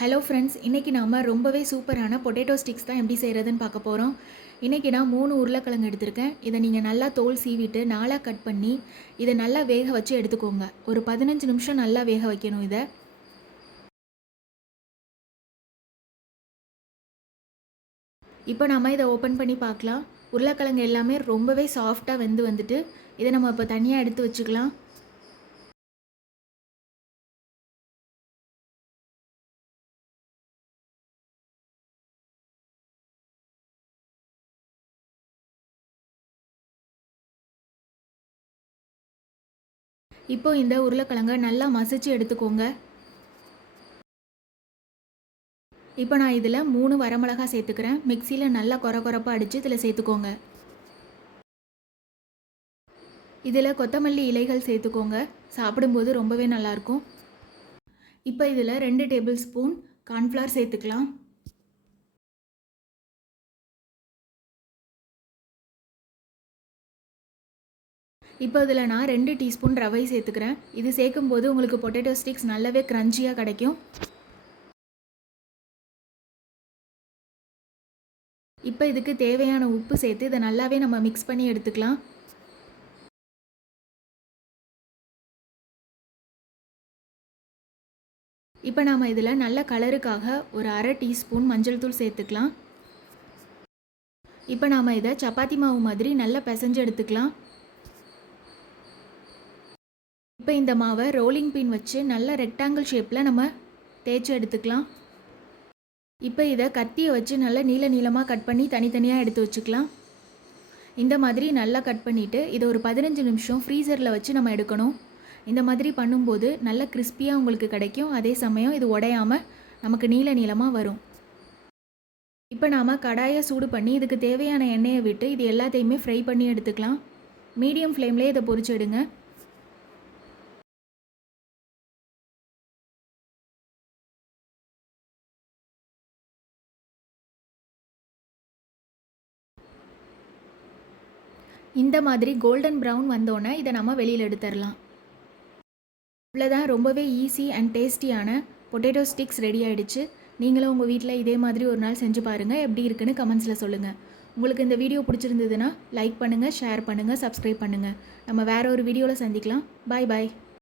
Hello friends, இன்றைக்கி நாம் ரொம்பவே சூப்பரான பொட்டேட்டோ ஸ்டிக்ஸ் தான் எப்படி செய்கிறதுன்னு பார்க்க போகிறோம். இன்றைக்கி நான் 3 உருளைக்கிழங்கு எடுத்திருக்கேன். இதை நீங்கள் நல்லா தோல் சீவிட்டு நாலாக கட் பண்ணி இதை நல்லா வேக வச்சு எடுத்துக்கோங்க. ஒரு 15 நிமிஷம் நல்லா வேக வைக்கணும் இதை. இப்போ நம்ம இதை ஓப்பன் பண்ணி பார்க்கலாம். உருளைக்கிழங்கு எல்லாமே ரொம்பவே சாஃப்டாக வந்துட்டு இதை நம்ம இப்போ தனியாக எடுத்து வச்சுக்கலாம். இப்போ இந்த உருளைக்கிழங்கை நல்லா மசிச்சு எடுத்துக்கோங்க. இப்போ நான் இதில் 3 வரமிளகா சேர்த்துக்கிறேன். மிக்சியில் நல்லா கொரப்பாக அடித்து இதில் சேர்த்துக்கோங்க. இதில் கொத்தமல்லி இலைகள் சேர்த்துக்கோங்க. சாப்பிடும்போது ரொம்பவே நல்லாயிருக்கும். இப்போ இதில் 2 டேபிள் ஸ்பூன் கார்ன்ஃப்ளவர் சேர்த்துக்கலாம். இப்போ இதில் நான் 2 டீஸ்பூன் ரவை சேர்த்துக்கிறேன். இது சேர்க்கும்போது உங்களுக்கு பொட்டேட்டோ ஸ்டிக்ஸ் நல்லாவே க்ரன்ச்சியாக கிடைக்கும். இப்போ இதுக்கு தேவையான உப்பு சேர்த்து இதை நல்லாவே நம்ம மிக்ஸ் பண்ணி எடுத்துக்கலாம். இப்போ நாம் இதில் நல்ல கலருக்காக ஒரு அரை டீஸ்பூன் மஞ்சள் தூள் சேர்த்துக்கலாம். இப்போ நாம் இதை சப்பாத்தி மாவு மாதிரி நல்லா பிசைஞ்சு எடுத்துக்கலாம். இப்போ இந்த மாவை ரோலிங் பின் வச்சு நல்ல ரெக்டாங்கிள் ஷேப்பில் நம்ம தேய்ச்சி எடுத்துக்கலாம். இப்போ இதை கத்தியை வச்சு நல்லா நீளமாக கட் பண்ணி தனித்தனியாக எடுத்து வச்சுக்கலாம். இந்த மாதிரி நல்லா கட் பண்ணிவிட்டு இதை ஒரு 15 நிமிஷம் ஃப்ரீசரில் வச்சு நம்ம எடுக்கணும். இந்த மாதிரி பண்ணும்போது நல்ல கிறிஸ்பியாக உங்களுக்கு கிடைக்கும். அதே சமயம் இது உடையாமல் நமக்கு நீளமாக வரும். இப்போ நாம் கடாயை சூடு பண்ணி இதுக்கு தேவையான எண்ணெயை விட்டு இது எல்லாத்தையுமே ஃப்ரை பண்ணி எடுத்துக்கலாம். மீடியம் ஃப்ளேம்லேயே இதை பொரிச்சு எடுங்க. இந்த மாதிரி கோல்டன் ப்ரௌன் வந்தோடனே இதை நம்ம வெளியில் எடுத்துடலாம். இவ்வளோதான், ரொம்பவே ஈஸி அண்ட் டேஸ்டியான பொட்டேட்டோ ஸ்டிக்ஸ் ரெடி ஆகிடுச்சு. நீங்களும் உங்கள் வீட்டில் இதே மாதிரி ஒரு நாள் செஞ்சு பாருங்கள். எப்படி இருக்குன்னு கமெண்ட்ஸில் சொல்லுங்கள். உங்களுக்கு இந்த வீடியோ பிடிச்சிருந்ததுன்னா லைக் பண்ணுங்கள், ஷேர் பண்ணுங்கள், சப்ஸ்கிரைப் பண்ணுங்கள். நம்ம வேறு ஒரு வீடியோவில் சந்திக்கலாம். பாய் பாய்.